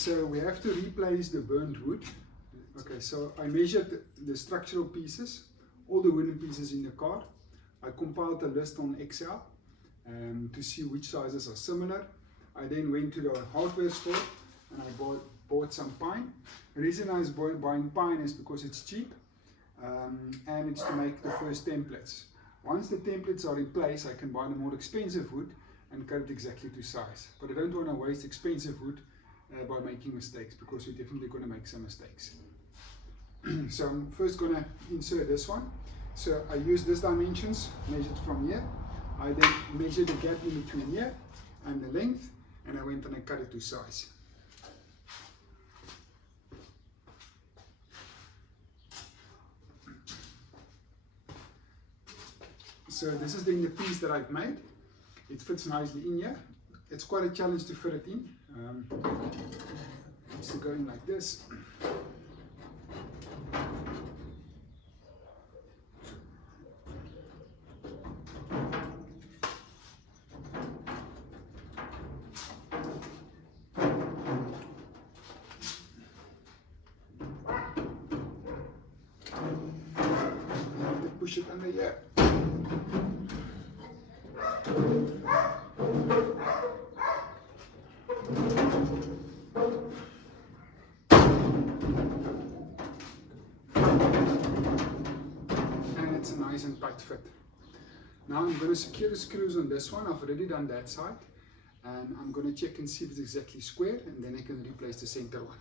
so we have to replace the burnt wood. Okay, so I measured the structural pieces, all the wooden pieces in the car. I compiled a list on Excel to see which sizes are similar. I then went to the hardware store and I bought some pine. The reason I was buying pine is because it's cheap and it's to make the first templates. Once the templates are in place, I can buy the more expensive wood and cut it exactly to size. But I don't want to waste expensive wood by making mistakes, because we're definitely going to make some mistakes. So I'm first going to insert this one. So I use these dimensions, measured from here. I then measured the gap in between here and the length, and I went and I cut it to size. So this is then the piece that I've made. It fits nicely in here. It's quite a challenge to fit it in. It's going like this. Push it under here. And it's a nice and tight fit. Now I'm going to secure the screws on this one. I've already done that side. And I'm going to check and see if it's exactly square, and then I can replace the center one.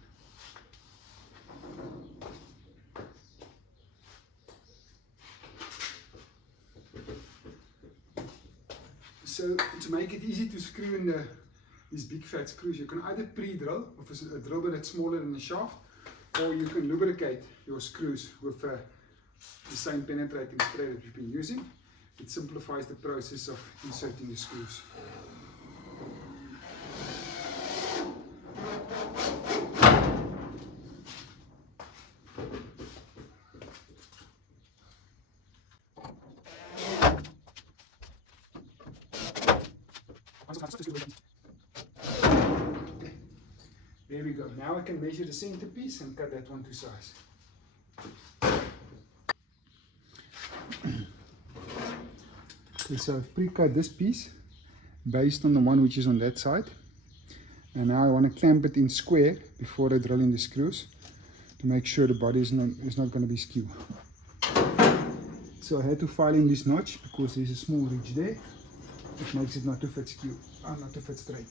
So to make it easy to screw in these big fat screws, you can either pre-drill with a drill bit that's smaller than the shaft, or you can lubricate your screws with the same penetrating spray that you've been using. It simplifies the process of inserting the screws. There we go. Now I can measure the centerpiece and cut that one to size. Okay, so I've pre-cut this piece based on the one which is on that side. And now I want to clamp it in square before I drill in the screws to make sure the body is not going to be skew. So I had to file in this notch because there's a small ridge there. It makes it not to fit skew, not to fit straight.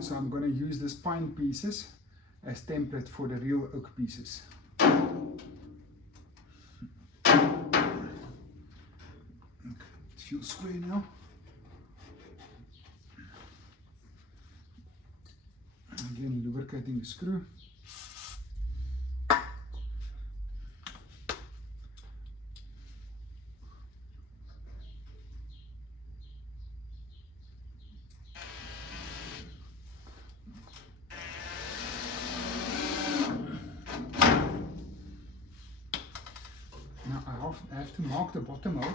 So I'm going to use these pine pieces as template for the real oak pieces. Okay, it feels square now. Again, lubricating the screw. I have to mark the bottom out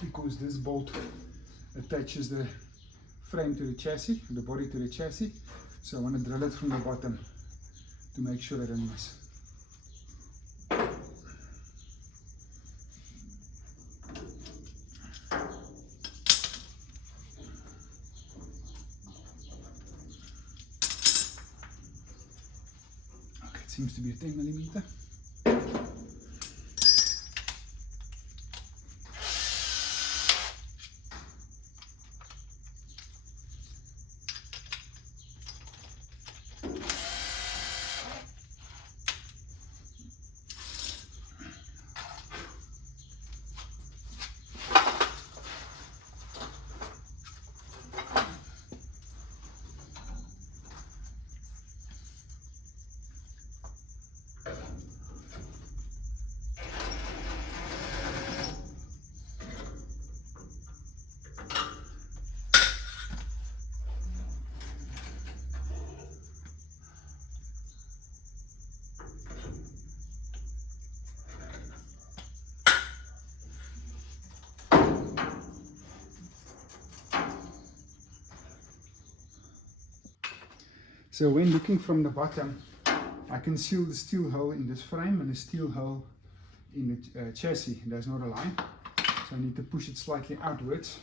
because this bolt attaches the frame to the chassis, the body to the chassis. So I want to drill it from the bottom to make sure I don't miss. Okay, it seems to be a 10mm. So when looking from the bottom, I can see the steel hole in this frame and the steel hole in the chassis. There's not a line, so I need to push it slightly outwards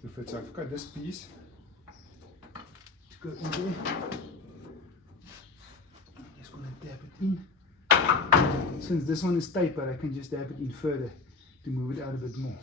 to fit. So I've got this piece to go in there. I'm just going to dab it in. Since this one is tapered, I can just dab it in further to move it out a bit more.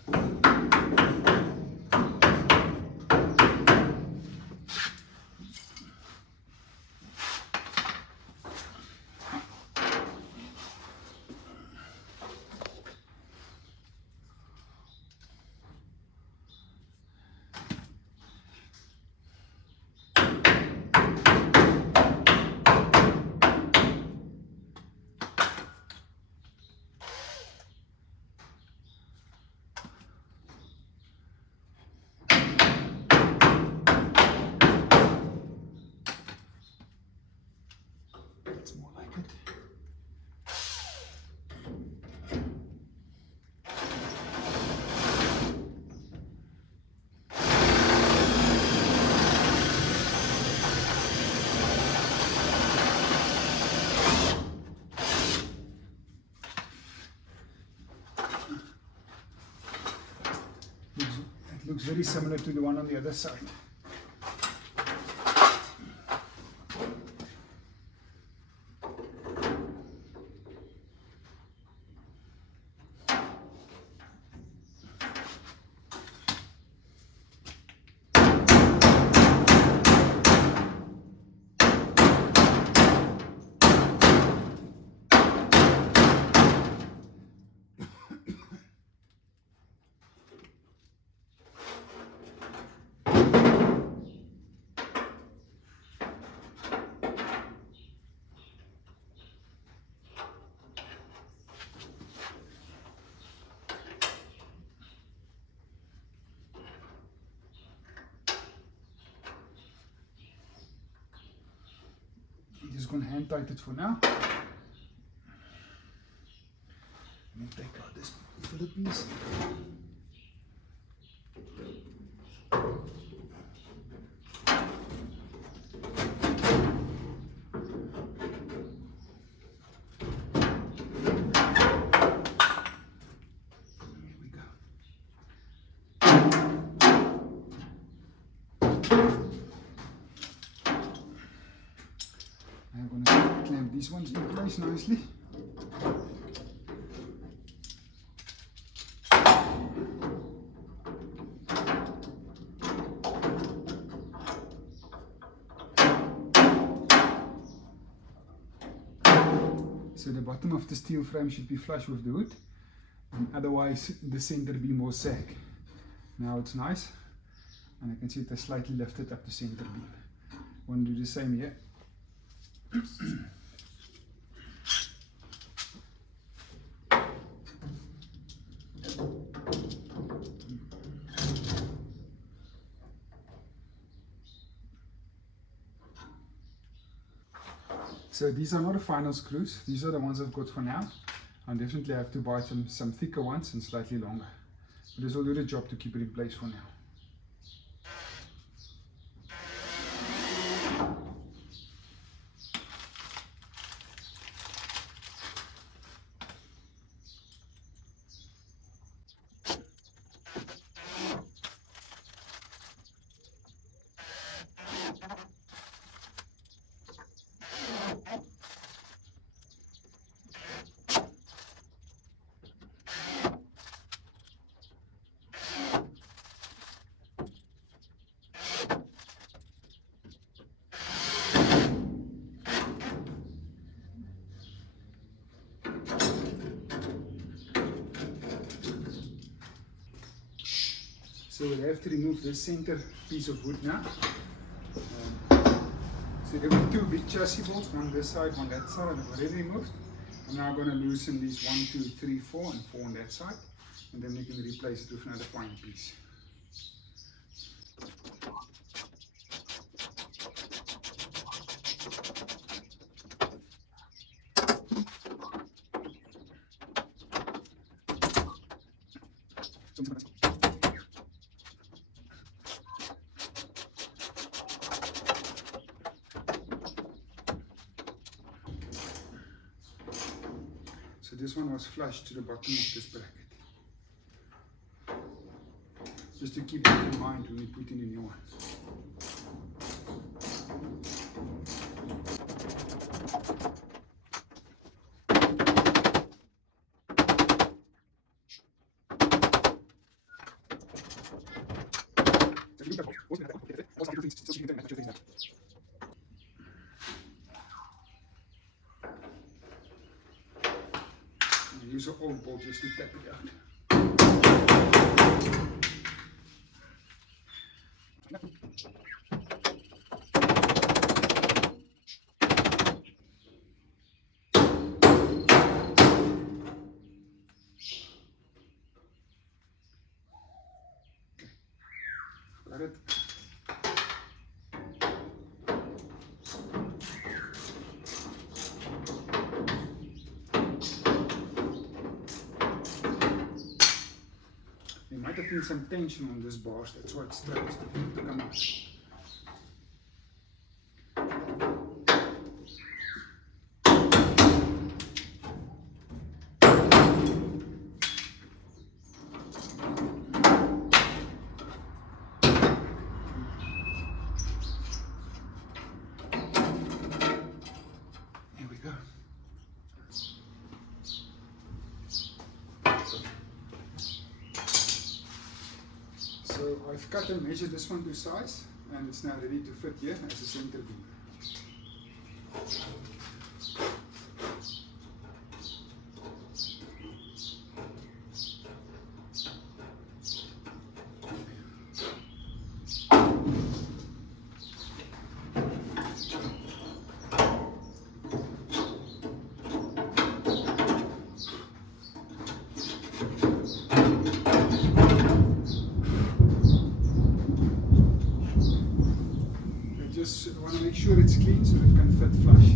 That's more like it. It looks very similar to the one on the other side. I'm just going to hand tight it for now. And then take out this filler piece. I'm going to clamp these ones in place nicely. So the bottom of the steel frame should be flush with the hood, and otherwise the center beam will sag. Now it's nice, and I can see it has slightly lifted up the center beam. Want to do the same here. So these are not the final screws, these are the ones I've got for now. I'll definitely have to buy some thicker ones and slightly longer. But this will do the job to keep it in place for now. So we have to remove the center piece of wood now. So there were two big chassis bolts, one this side, one that side, I've already removed. I'm now going to loosen these 1, 2, 3, 4 and 4 on that side, and then we can replace it with another fine piece. this one was flush to the bottom of this bracket. Just to keep that in mind when we put in a new one. Use an old bolt just to tap it out. Got it. There might have been some tension on this bars, that's why it struggles to come out. There we go. So I've cut and measured this one to size, and it's now ready to fit here as a center beam. Just want to make sure it's clean so it can fit flush.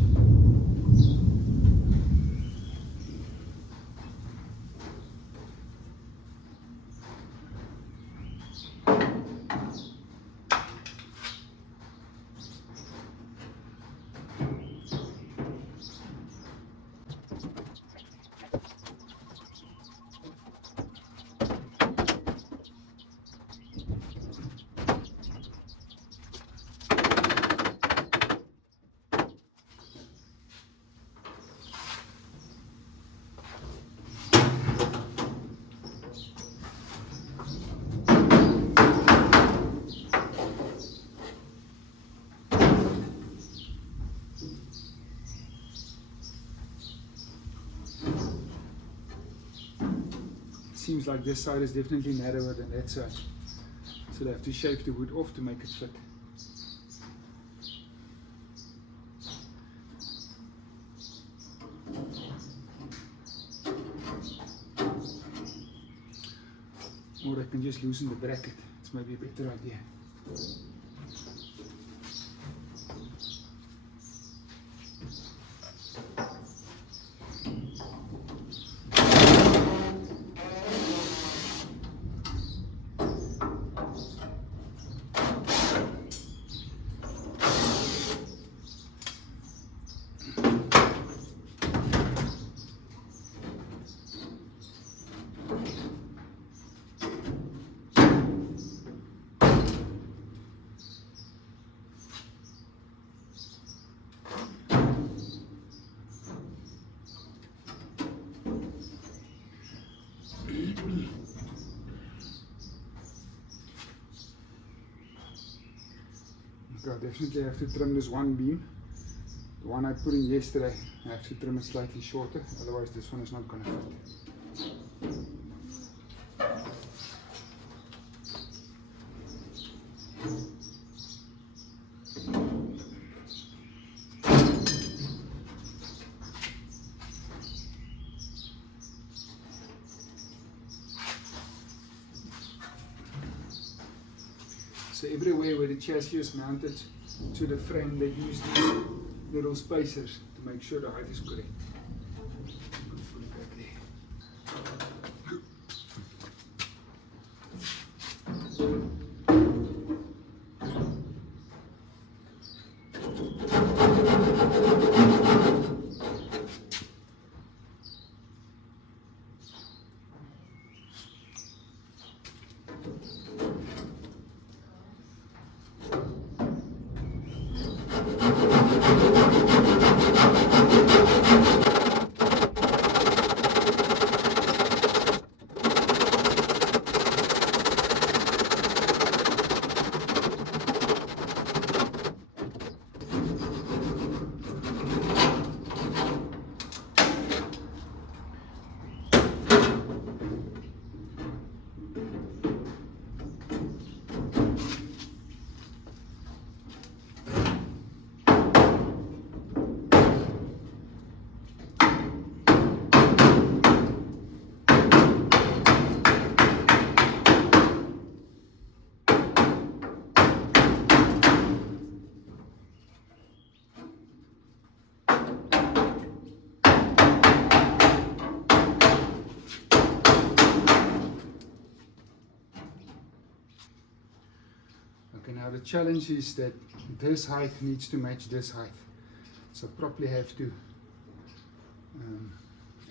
Seems like this side is definitely narrower than that side, so they have to shave the wood off to make it fit. Or I can just loosen the bracket, it's maybe a better idea. I definitely have to trim this one beam. The one I put in yesterday, I have to trim it slightly shorter, otherwise this one is not going to fit. So everywhere where the chassis is mounted to the frame, they use these little spacers to make sure the height is correct. Put it back there. Okay, now the challenge is that this height needs to match this height. So properly have to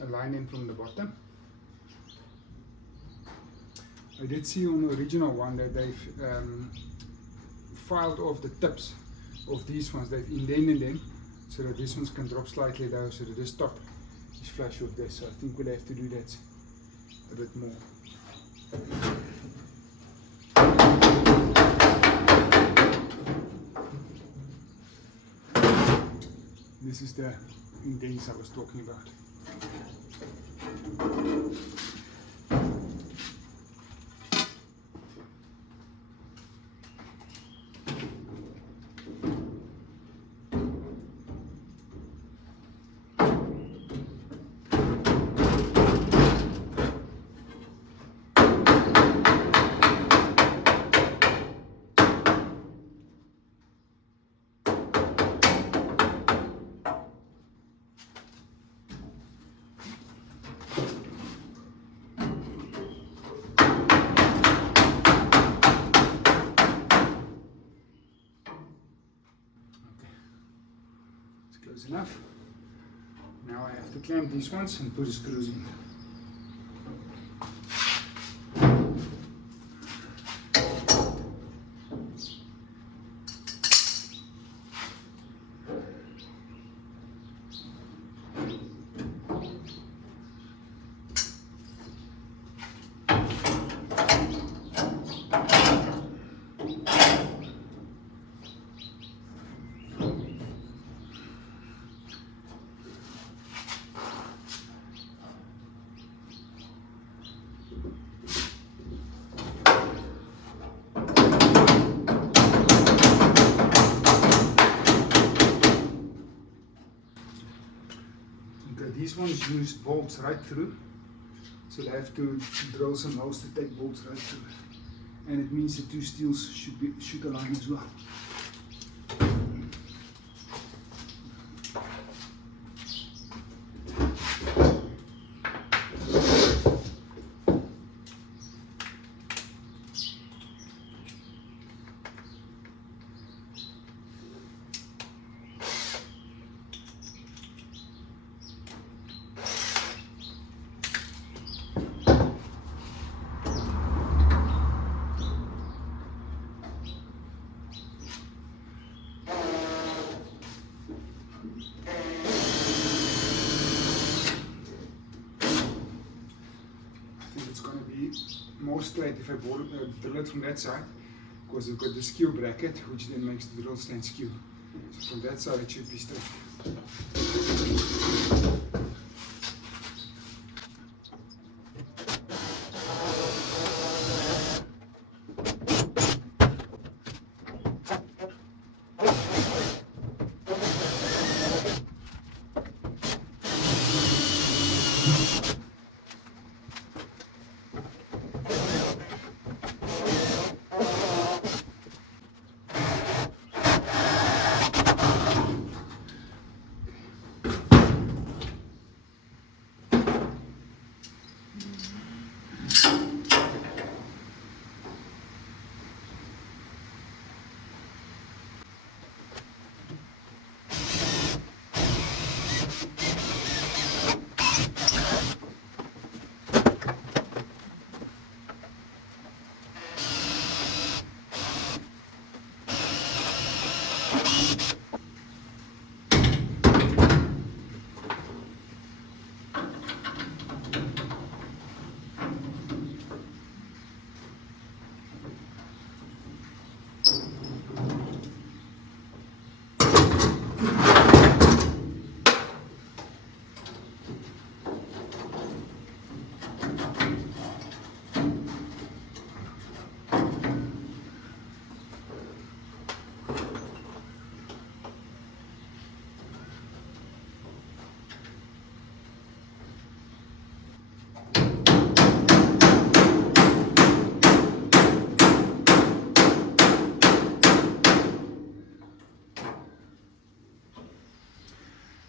align them from the bottom. I did see on the original one that they've filed off the tips of these ones. They've indented them so that this ones can drop slightly down, so that this top is flush with this. So I think we'll have to do that a bit more. This is the indents I was talking about. Close enough. Now I have to clamp these ones and put the screws in. These ones use bolts right through, so they have to drill some holes to take bolts right through, and it means the two steels should align as well. More straight if I drill it from that side, because we've got the skew bracket, which then makes the drill stand skew. So from that side it should be straight.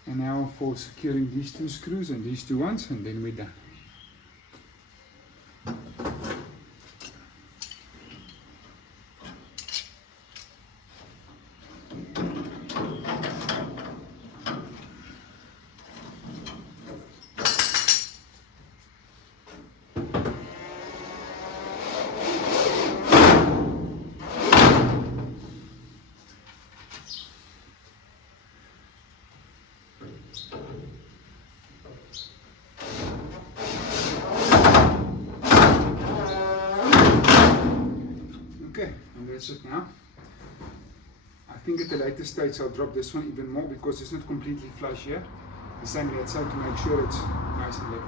And now for securing these two screws and these two ones, and then we're done. Okay, and that's it now. I think at a later stage I'll drop this one even more because it's not completely flush here. The same outside to make sure it's nice and lit.